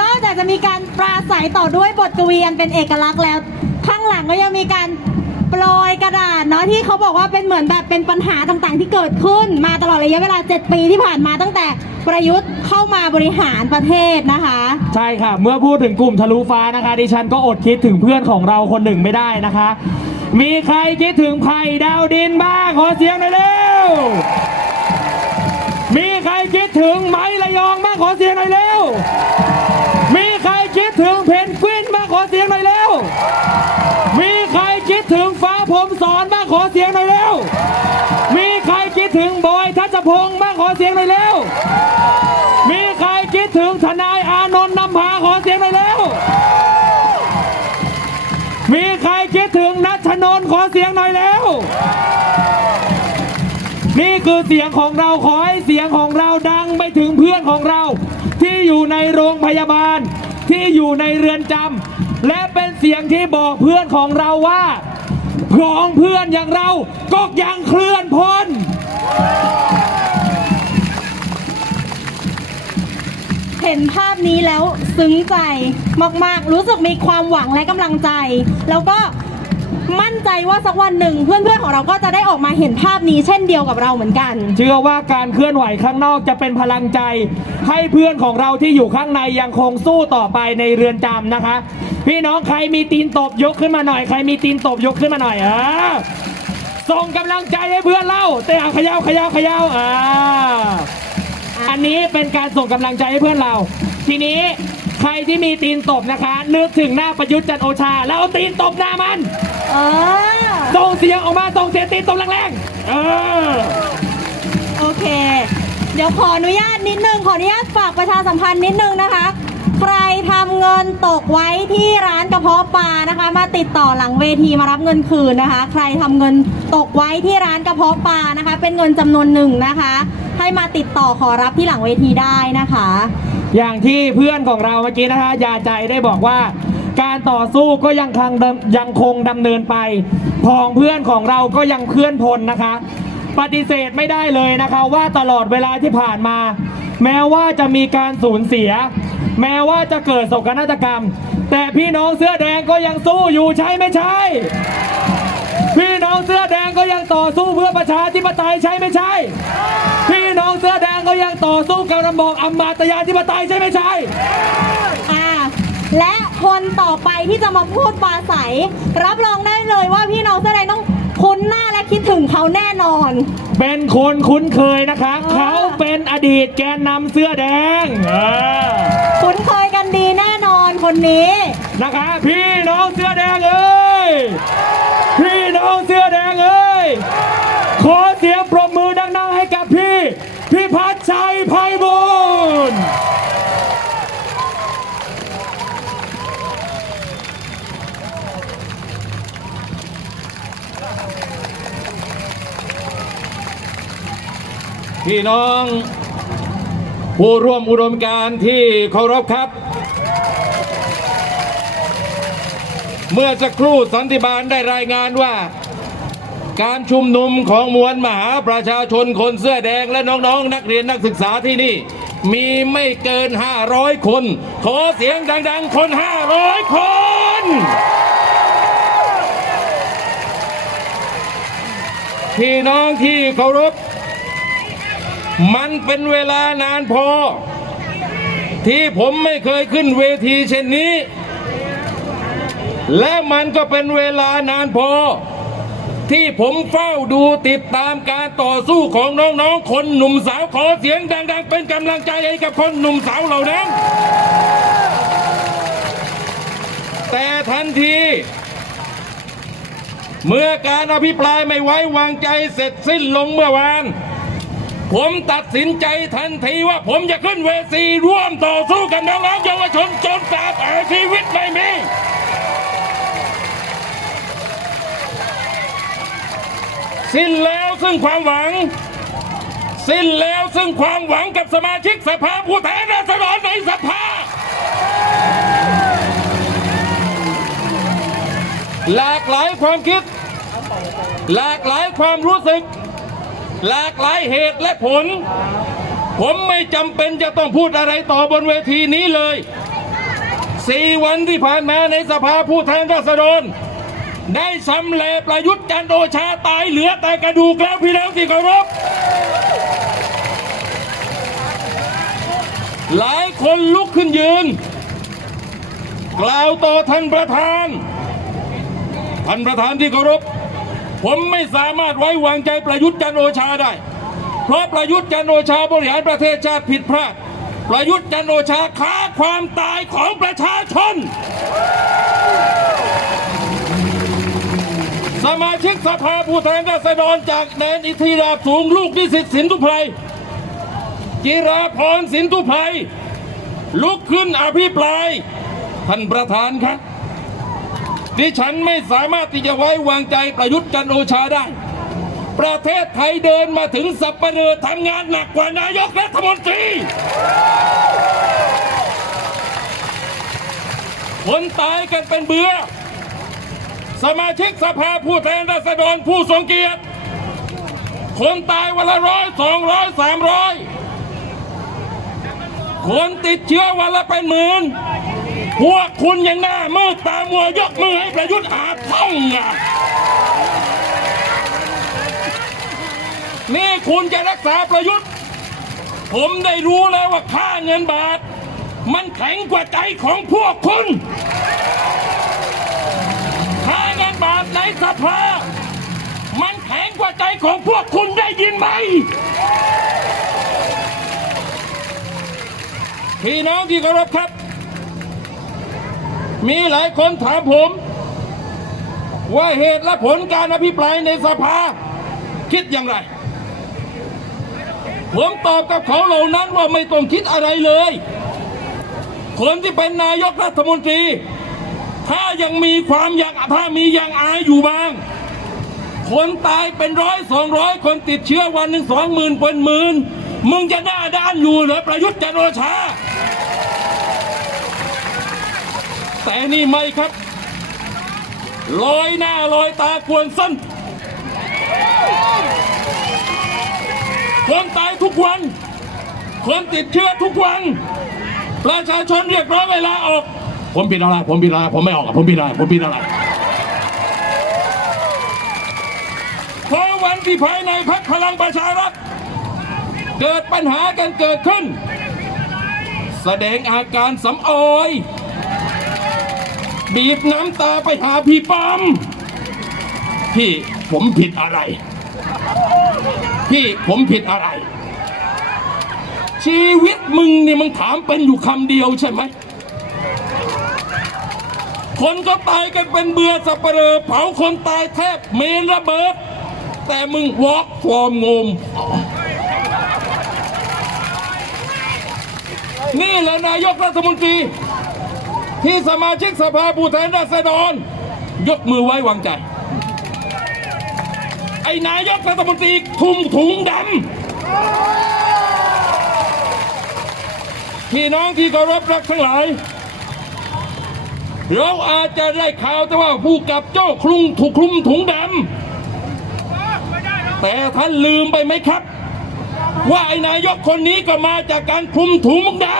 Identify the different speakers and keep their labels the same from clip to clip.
Speaker 1: นอกจากจะมีการปราศัยต่อด้วยบทกวีอันเป็นเอกลักษณ์แล้ว ข้างหลังก็ยังมีการโปรยกระดาษเนาะที่เขาบอกว่าเป็นเหมือนแบบเป็นปัญหาต่างๆ ที่เกิดขึ้นมาตลอดระยะเวลา 7 ปีที่ผ่านมาตั้งแต่ประยุทธ์เข้ามาบริหารประเทศนะคะ
Speaker 2: ใช่ค่ะ เมื่อพูดถึงกลุ่มทะลุฟ้านะคะ ดิฉันก็อดคิดถึงเพื่อนของเราคนหนึ่งไม่ได้นะคะ มีใครคิดถึงไผ่ดาวดินบ้างขอเสียงหน่อยเร็วมีใครคิดถึงไม้ระยองบ้างขอเสียงหน่อยเร็ว ถึงเพนกวินบ้าขอเสียงหน่อยเร็ว มีใครคิดถึงฟ้าผมสอนบ้าขอเสียงหน่อยเร็ว มีใครคิดถึงบอยทัชพงศ์บ้าขอเสียงหน่อยเร็ว มีใครคิดถึงทนายอานนท์นำพาขอเสียงหน่อยเร็ว มีใครคิดถึงนัชนนท์ขอเสียงหน่อยเร็ว นี่คือเสียงของเราขอให้เสียงของเราดังไปถึงเพื่อนของเรา ที่อยู่ในโรงพยาบาล ที่อยู่ในเรือนจำและเป็นเสียงที่บอกเพื่อนของเราว่าของเพื่อนอย่างเราก็ยังเคลื่อนพ้น
Speaker 1: เห็นภาพนี้แล้วซึ้งใจมาก ๆ รู้สึกมีความหวังและกำลังใจ แล้วก็ มั่นใจว่าสักวันหนึ่งเพื่อนๆของเราก็จะได้ออกมาเห็นภาพนี้เช่นเดียวกับเราเหมือนกัน
Speaker 2: เชื่อว่าการเคลื่อนไหวข้างนอกจะเป็นพลังใจ ให้เพื่อนของเราที่อยู่ข้างในยังคงสู้ต่อไปในเรือนจำนะคะ พี่น้องใครมีตีนตบยกขึ้นมาหน่อยใครมีตีนตบยกขึ้นมาหน่อยเออส่งกำลังใจให้เพื่อนเล่าเตะเขยาวขยาวขยาวอ่าอันนี้เป็นการส่งกำลังใจให้เพื่อนเรา ทีนี้ รที่มีตีนตบนะคะนึกถึงหน้าประยุทธ์จันทร์โอชา แล้วเอาตีนตบหน้ามัน
Speaker 1: เออ
Speaker 2: ส่งเสียงออกมาส่งเสียงตีนตบแรงๆเออ
Speaker 1: โอเค เดี๋ยวขออนุญาตนิดนึงขออนุญาตฝากประชาสัมพันธ์นิดนึงนะคะ ใครทำเงินตกไว้ที่ร้านกระเพาะปลานะคะ มาติดต่อหลังเวทีมารับเงินคืนนะคะ ใครทำเงินตกไว้ที่ร้านกระเพาะปลานะคะ เป็นเงินจำนวนหนึ่งนะคะ ให้มาติดต่อขอรับที่หลังเวทีได้นะคะ
Speaker 2: อย่างที่เพื่อนของเราเมื่อกี้นะคะยาใจได้บอกว่า การต่อสู้ก็ยังคงดำยังคงดำเนินไปพองเพื่อนของเราก็ยังเคลื่อนพลนะคะ ปฏิเสธไม่ได้เลยนะคะ ว่าตลอดเวลาที่ผ่านมา แม้ว่าจะมีการสูญเสีย แม้ว่าจะเกิดโศกนาฏกรรม แต่พี่น้องเสื้อแดงก็ยังสู้อยู่ใช่ไม่ใช่ พี่น้องเสื้อแดงก็ยังต่อสู้เพื่อประชาธิปไตยใช่ไม่ใช่ พี่น้องเสื้อแดงก็ยังต่อสู้กับระบอบอำมาตยาธิปไตยใช่ไม่ใช่
Speaker 1: อ่าและคนต่อไปที่จะมาพูดปราศัยรับรองได้เลยว่าพี่น้องแสดงต้องคุ้นหน้าและคิดถึงเขาแน่นอน
Speaker 2: เป็นคนคุ้นเคยนะคะ
Speaker 1: อ่า
Speaker 2: เขาเป็นอดีตแกนนำเสื้อแดงเออ
Speaker 1: คุ้นเคยกันดีแน่นอนคนนี้
Speaker 2: นะคะ พี่น้องเสื้อแดงเอ้ย พี่น้องเสื้อแดงเอ้ย ขอเสียงปรบมือดังๆให้กับพี่ พี่พัชชัยไพบูล
Speaker 3: พี่น้องผู้ร่วมอุดมการที่เคารพครับ เมื่อสักครู่สันติบาลได้รายงานว่า การชุมนุมของมวลมหาประชาชนคนเสื้อแดงและน้องๆ นักเรียนนักศึกษาที่นี่ มีไม่เกิน 500 คน ขอเสียงดังๆ คน 500 คน พี่น้องที่เคารพ มันเป็นเวลานานพอ ที่ผมไม่เคยขึ้นเวทีเช่นนี้ และมันก็เป็นเวลานานพอ ที่ผมเฝ้าดูติดตามการต่อสู้ของน้องๆ คนหนุ่มสาวขอเสียงดัง ๆ เป็นกำลังใจให้กับคนหนุ่มสาวเหล่านั้น แต่ทันที เมื่อการอภิปรายไม่ไว้วางใจเสร็จสิ้นลงเมื่อวานผมตัดสินใจทันทีว่าผมจะขึ้นเวทีร่วมต่อสู้กับน้องๆเยาวชนจนตราบอาชีวิตไม่มี สิ้นแล้วซึ่งความหวัง สิ้นแล้วซึ่งความหวังกับสมาชิกสภาผู้แทนราษฎรในสภา หลากหลายความคิด หลากหลายความรู้สึก หลากหลายเหตุและผล ผมไม่จำเป็นจะต้องพูดอะไรต่อบนเวทีนี้เลยสี่วันที่ผ่านมาในสภาผู้แทนราษฎร ได้สำเร็จประยุทธ์จันโอชาตายเหลือแต่กระดูกแล้วพี่น้องที่เคารพหลายคนลุกขึ้นยืน กล่าวต่อท่านประธาน ท่านประธานที่เคารพ ผมไม่สามารถไว้วางใจประยุทธ์จันโอชาได้ เพราะประยุทธ์จันโอชาบริหารประเทศชาติผิดพลาด ประยุทธ์จันโอชาค้าความตายของประชาชน สมาชิกสภาผู้แทนราษฎรจากแดนอิทธิราบสูงลูกนิสิตสินทุไพรจิราพรสินทุไพรลุกขึ้นอภิปราย ท่านประธานครับดิฉันไม่สามารถที่จะไว้วางใจประยุทธ์จันโอชาได้ ประเทศไทยเดินมาถึงสัปเหร่อทำงานหนักกว่านายกรัฐมนตรีคนตายกันเป็นเบื่อ สมาชิกสภาผู้แทนราษฎรผู้ทรงเกียรติ คนตายวันละร้อยสองร้อยสามร้อยคนติดเชื้อวันละเป็นหมื่นพวกคุณยังหน้ามืดตามัวยกมือให้ประยุทธ์อาท่องอะนี่คุณจะรักษาประยุทธ์ ผมได้รู้แล้วว่าค่าเงินบาท มันแข็งกว่าใจของพวกคุณ สภา มันแข็งกว่าใจของพวกคุณได้ยินไหม พี่น้องที่เคารพครับ มีหลายคนถามผม ว่าเหตุและผลการอภิปรายในสภา คิดอย่างไร ผมตอบกับเขาเหล่านั้นว่าไม่ต้องคิดอะไรเลย คนที่เป็นนายกรัฐมนตรี ถ้ายังมีความอยาก ถ้ามียังอายอยู่บ้าง คนตายเป็นร้อยสองร้อยคนติดเชื้อวันหนึ่งสองหมื่นเป็นหมื่นมึงจะหน้าด้านอยู่เหรอประยุทธ์จันทร์โอชา แต่นี่ไม่ครับลอยหน้าลอยตากวนสั้นคนตายทุกวัน คนติดเชื้อทุกวัน ประชาชนเรียกร้องเวลาออก ผมผิดอะไร ผมผิดอะไร ผมไม่ออก ผมผิดอะไร ผมผิดอะไร เพราะวันที่ภายในพักพลังประชารัฐเกิดปัญหากันเกิดขึ้น แสดงอาการสำออย บีบน้ำตาไปหาพี่ปอมพี่ผมผิดอะไร พี่ผมผิดอะไร ชีวิตมึงนี่มึงถามเป็นอยู่คำเดียวใช่ไหมคนก็ตายกันเป็นเบื่อสับเปลอเผาคนตายแทบเมนระเบิด แต่มึงวอล์กฟอร์มงมนี่แหละนายกรัฐมนตรี ที่สมาชิกสภาผู้แทนราษฎร ยกมือไว้วางใจ ไอ้นายกรัฐมนตรีทุ่มถุงดำพี่น้องที่เคารพรักทั้งหลาย เราอาจจะได้ข่าวแต่ว่าผู้กับโจ้าคลุงถูกคลุมถุงดำ แต่ท่านลืมไปไหมครับ ว่าไอ้นายกคนนี้ก็มาจากการคลุมถุงดำ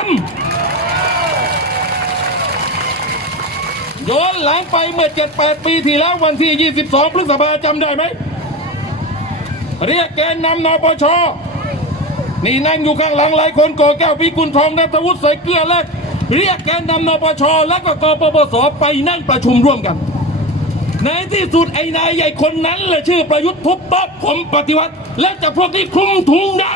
Speaker 3: ย้อนหลังไปเมื่อ 7-8 ปีที่แล้ววันที่ 22 พฤษภาจำได้ไหม เรียกแกนนำนปชนี่นั่งอยู่ข้างหลังหลายคนก่อแก้วพิกุลทองนัทวุฒิใส่เกลือแลกเรียกแกนนำนปชและก็กปปสไปนั่งประชุมร่วมกัน ในที่สุดไอ้นายใหญ่คนนั้นแหละชื่อประยุทธ์ทุบโต๊ะผมปฏิวัติ และจะพวกที่คลุมถุงดำ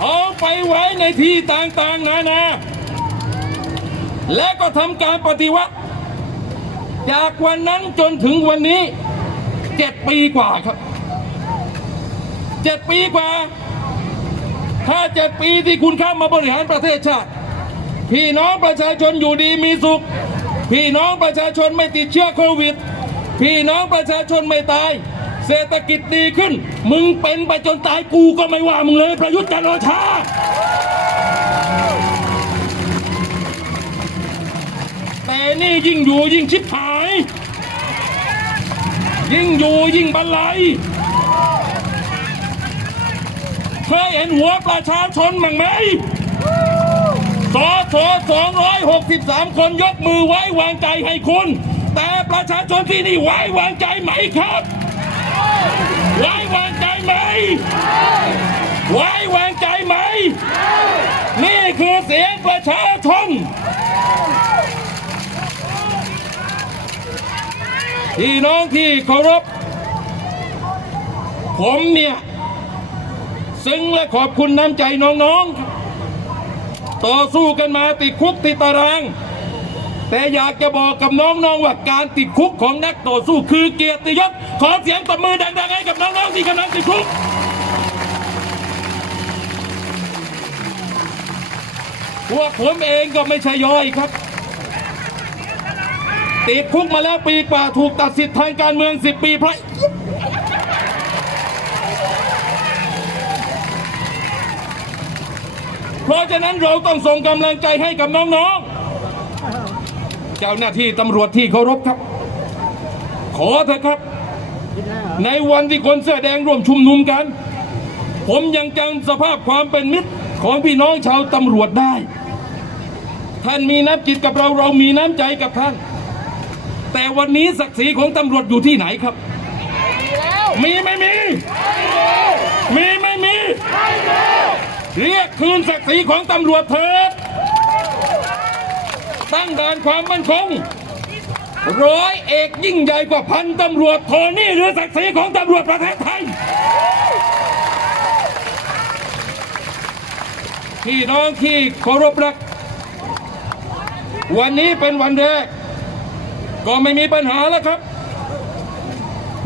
Speaker 3: เอาไปไว้ในที่ต่างๆนานาและก็ทำการปฏิวัติ จากวันนั้นจนถึงวันนี้เจ็ดปีกว่าครับเจ็ดปีกว่า ถ้าเจ็ดปีที่คุณเข้ามาบริหารประเทศชาติ พี่น้องประชาชนอยู่ดีมีสุข พี่น้องประชาชนไม่ติดเชื้อโควิด พี่น้องประชาชนไม่ตาย เศรษฐกิจดีขึ้น มึงเป็นไปจนตายกูก็ไม่ว่ามึงเลยประยุทธ์จันทร์โอชาแต่นี่ยิ่งอยู่ยิ่งชิบหาย ยิ่งอยู่ยิ่งบันไลเคยเห็นหัวประชาชนมั้งไหม สอสอ263 คนยกมือไว้วางใจให้คุณ แต่ประชาชนที่นี่ไว้วางใจไหมครับ ไว้วางใจไหม ไว้วางใจไหม นี่คือเสียงประชาชนพี่น้องที่เคารพ ผมเนี่ย ซึ้งและขอบคุณน้ำใจน้องๆครับ ต่อสู้กันมาติดคุกติดตาราง แต่อยากจะบอกกับน้องๆว่าการติดคุกของนักต่อสู้คือเกียรติยศขอเสียงตบมือดังๆให้กับน้องๆที่กำลังติดคุกพวกผมเองก็ไม่ใช่ย่อยครับ ติดคุกมาแล้วปีกว่าถูกตัดสิทธิ์ทางการเมือง 10 ปีเพราะเพ ราะฉะนั้นเราต้องส่งกำลังใจให้กับน้องๆ เจ้าหน้าที่ตำรวจที่เคารพครับ ขอเถอะครับ ในวันที่คนเสื้อแดงร่วมชุมนุมกัน ผมยังจำสภาพความเป็นมิตรของพี่น้องชาวตำรวจได้ ท่านมีน้ำจิตกับเราเรามีน้ำใจกับท่าน แต่วันนี้ศักดิ์ศรีของตำรวจอยู่ที่ไหนครับ มีไม่มี มีไม่มีเรียก คืนศักดิ์ศรีของตำรวจเถิดตั้งด่านความมั่นคงร้อยเอกยิ่งใหญ่กว่าพันตำรวจโทนี่หรือศักดิ์ศรีของตำรวจประเทศไทย พี่น้องที่เคารพรัก วันนี้เป็นวันแรก ก็ไม่มีปัญหาแล้วครับ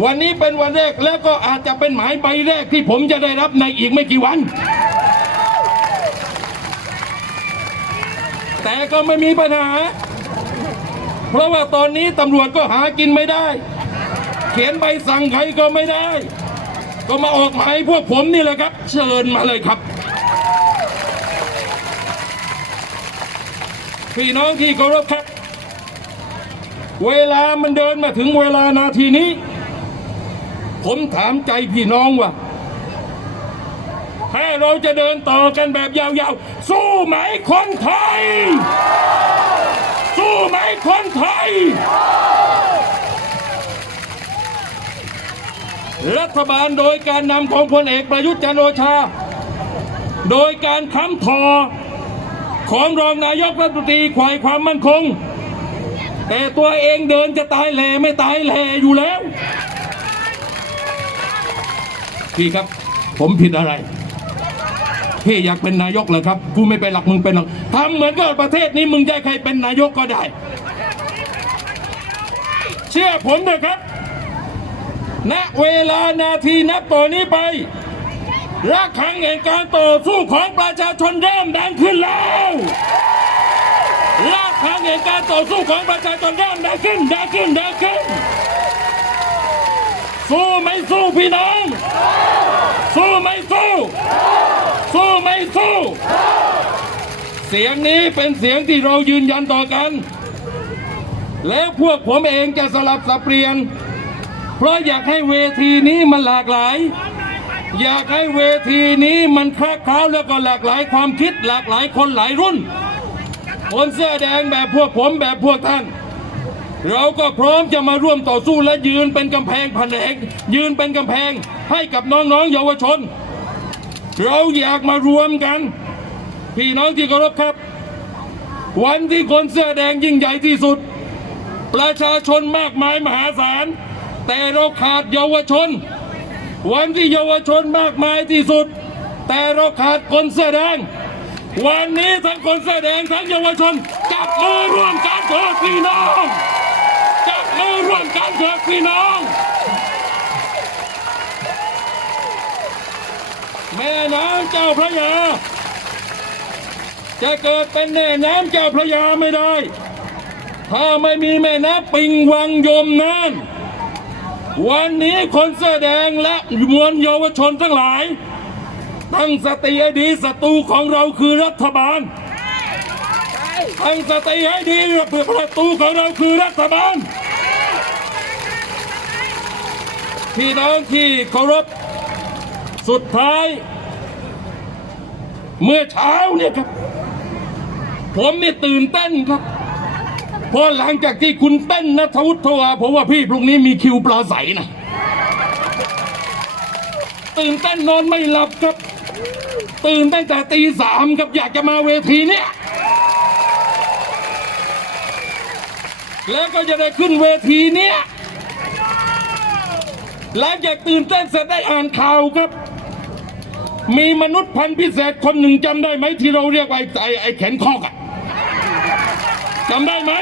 Speaker 3: วันนี้เป็นวันแรกแล้วก็อาจจะเป็นหมายใบแรกที่ผมจะได้รับในอีกไม่กี่วัน แต่ก็ไม่มีปัญหา เพราะว่าตอนนี้ตำรวจก็หากินไม่ได้ เขียนใบสั่งใครก็ไม่ได้ ก็มาออกหมายพวกผมนี่แหละครับ เชิญมาเลยครับ พี่น้องที่เคารพครับ เวลามันเดินมาถึงเวลานาทีนี้ ผมถามใจพี่น้องว่า ถ้าเราจะเดินต่อกันแบบยาวๆ สู้ไหมคนไทย สู้ไหมคนไทย รัฐบาลโดยการนำของพลเอกประยุทธ์จันโอชา โดยการค้ำทอของรองนายกรัฐมนตรีควายความมั่นคง แต่ตัวเองเดินจะตายแหล่ไม่ตายแหล่อยู่แล้ว พี่ครับผมผิดอะไร พี่อยากเป็นนายกเหรอครับกูไม่เป็นหลักมึงเป็นหลักทำเหมือนกับประเทศนี้มึงจะให้ใครเป็นนายกก็ได้ เชื่อผมเถอะครับ ณเวลานาทีนับต่อนี้ไประฆังแห่งการต่อสู้ของประชาชนเริ่มดังขึ้นแล้วระฆังแห่งการต่อสู้ของประชาชนเริ่มดังขึ้นดังขึ้นดังขึ้น สู้ไม่สู้พี่น้อง สู้ไม่สู้ สู้ไม่สู้ เสียงนี้เป็นเสียงที่เรายืนยันต่อกัน แล้วพวกผมเองจะสลับสับเปลี่ยน เพราะอยากให้เวทีนี้มันหลากหลาย อยากให้เวทีนี้มันคลาคล้าวแล้วก็หลากหลายความคิดหลากหลายคนหลายรุ่น คนเสื้อแดงแบบพวกผมแบบพวกท่านเราก็พร้อมจะมาร่วมต่อสู้และยืนเป็นกำแพงผนกยืนเป็นกำแพงให้กับน้องๆเยาวชน เราอยากมารวมกัน พี่น้องที่เคารพครับ วันที่คนเสื้อแดงยิ่งใหญ่ที่สุด ประชาชนมากมายมหาศาล แต่เราขาดเยาวชน วันที่เยาวชนมากมายที่สุด แต่เราขาดคนเสื้อแดง วันนี้ทั้งคนเสื้อแดงทั้งเยาวชนจับมือร่วมกันเถิดพี่น้องจับมือร่วมกันเถิดพี่น้อง แม่น้ำเจ้าพระยา จะเกิดเป็นแม่น้ำเจ้าพระยาไม่ได้ ถ้าไม่มีแม่น้ำปิงวังยมน่านวันนี้คนเสื้อแดงและมวลเยาวชนทั้งหลาย ตั้งสติให้ดีศัตรูของเราคือรัฐบาลตั้งสติให้ดีศัตรูของเราคือรัฐบาลพี่น้องที่เคารพ สุดท้าย เมื่อเช้าเนี่ยครับ ผมเนี่ยตื่นเต้นครับเพราะหลังจากที่คุณเต้นนะทวุฒิทรหาผมว่าพี่พรุ่งนี้มีคิวปลาใสนะตื่นเต้นนอนไม่หลับครับ ตื่นตั้งแต่ตีสามครับอยากจะมาเวทีเนี่ยแล้วก็จะได้ขึ้นเวทีเนี้ยหลังจากตื่นเต้นเสร็จได้อ่านข่าวครับ มีมนุษย์พันธุ์พิเศษคนหนึ่งจำได้ไหมที่เราเรียกว่าไอ้ไอ้ไอ้แขนคอกอะจำได้ไหม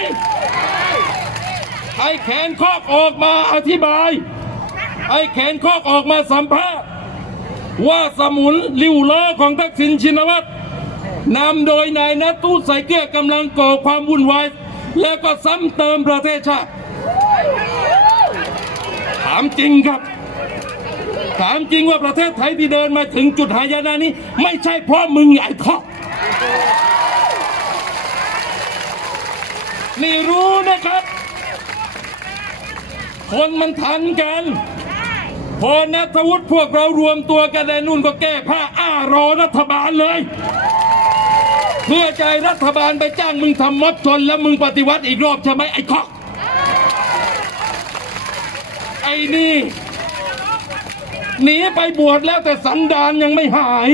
Speaker 3: ไอ้แขนคอกออกมาอธิบาย ไอ้แขนคอกออกมาสัมภาษณ์ว่าสมุนลิวล้อของทักษิณชินวัตรนำโดยนายนัทตุใส่เกลือกำลังก่อความวุ่นวาย แล้วก็ซ้ำเติมประเทศชาติ ถามจริงครับ ถามจริงว่าประเทศไทยที่เดินมาถึงจุดหายนะนี้ ไม่ใช่เพราะมึงไอ้คอกนี่รู้นะครับ คนมันทันกันพอนัทวุฒิพวกเรารวมตัวกันในนู่นก็แก้ผ้าอ้ารอรัฐบาลเลย เพื่อใจรัฐบาลไปจ้างมึงทำม็อบชนแล้วมึงปฏิวัติอีกรอบใช่ไหมไอ้คอกไอ้นี่ หนีไปบวชแล้วแต่สันดานยังไม่หาย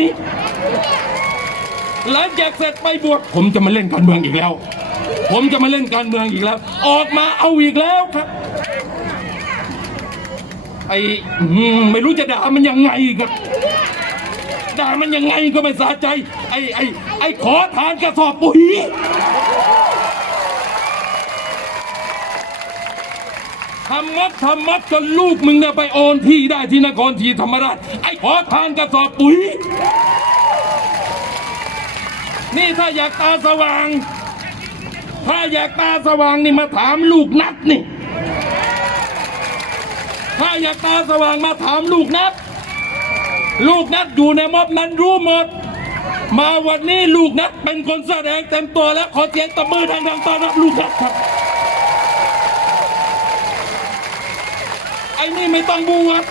Speaker 3: หลังจากเสร็จไปบวชผมจะมาเล่นการเมืองอีกแล้ว ผมจะมาเล่นการเมืองอีกแล้ว ออกมาเอาอีกแล้วครับไอ้ไม่รู้จะด่ามันยังไงครับด่ามันยังไงก็ไม่สะใจ ไอ้ไอ้ไอ้ขอทานกระสอบปุ๋ย ทำมัดทำมัดจนลูกมึงเนี่ยไปโอนที่ได้ที่นครศรีธรรมราช ไอ้ขอทานกระสอบปุ๋ย นี่ถ้าอยากตาสว่าง ถ้าอยากตาสว่างนี่มาถามลูกนัดนี่ ถ้าอยากตาสว่างมาถามลูกนัด ลูกนัดอยู่ในม็อบนั้นรู้หมด มาวันนี้ลูกนัดเป็นคนแสดงเต็มตัวแล้วขอเสียงตบมือดังๆต้อนรับลูกนัดครับ อ้นี่ไม่ต้องบวช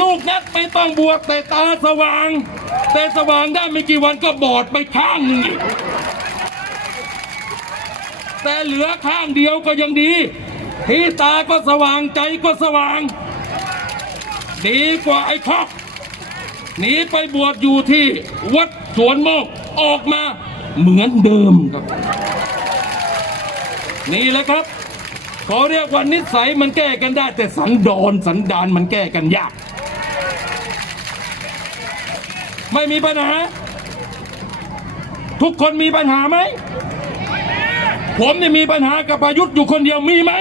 Speaker 3: ลูกนัดไม่ต้องบวชแต่ตาสว่าง แต่สว่างได้ไม่กี่วันก็บอดไปข้างหนึ่งอีกแต่เหลือข้างเดียวก็ยังดี ที่ตาก็สว่างใจก็สว่าง ดีกว่าไอ้คอกหนีไปบวชอยู่ที่วัดสวนโมกออกมาเหมือนเดิมครับ นี่แหละครับ เขาเรียกว่านิสัยมันแก้กันได้ แต่สันดอนสันดานมันแก้กันยาก ไม่มีปัญหา ทุกคนมีปัญหาไหม ผมเนี่ยมีปัญหากับประยุทธ์อยู่คนเดียวมีไหม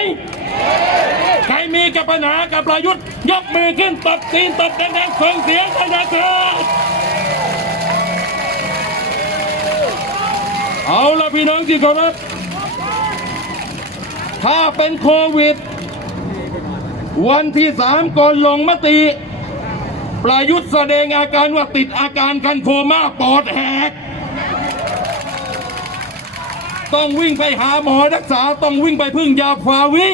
Speaker 3: ใครมีกับปัญหากับประยุทธ์ ยกมือขึ้นตบตีนตบแดงๆส่งเสียงให้ดังเถิดเอาละพี่น้องที่เคารพ ถ้าเป็นโควิด วันที่สามก่อนลงมติ ประยุทธ์แสดงอาการว่าติดอาการคันโคม่าปอดแหก ต้องวิ่งไปหาหมอรักษา ต้องวิ่งไปพึ่งยาฟาวิ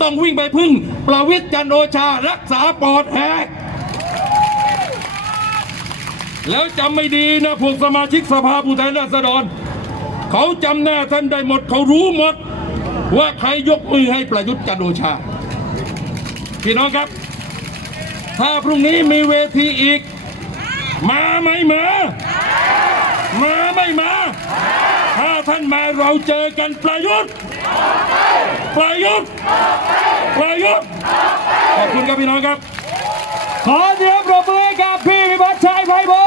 Speaker 3: ต้องวิ่งไปพึ่ง ประวิทย์จันทร์โอชารักษาปอดแหก แล้วจำไม่ดีนะพวกสมาชิกสภาผู้แทนราษฎร เขาจำแน่ท่านได้หมดเขารู้หมด ว่าใครยกมือให้ประยุทธ์จันโอชา พี่น้องครับ ถ้าพรุ่งนี้มีเวทีอีก มาไหมมามาไม่มา ถ้าท่านมาเราเจอกันประยุทธ์ ประยุทธ์ ประยุทธ์ ขอบคุณครับพี่น้องครับ
Speaker 2: ขอเสียงปรบมือกับพี่วิพัฒน์ชัยไพบู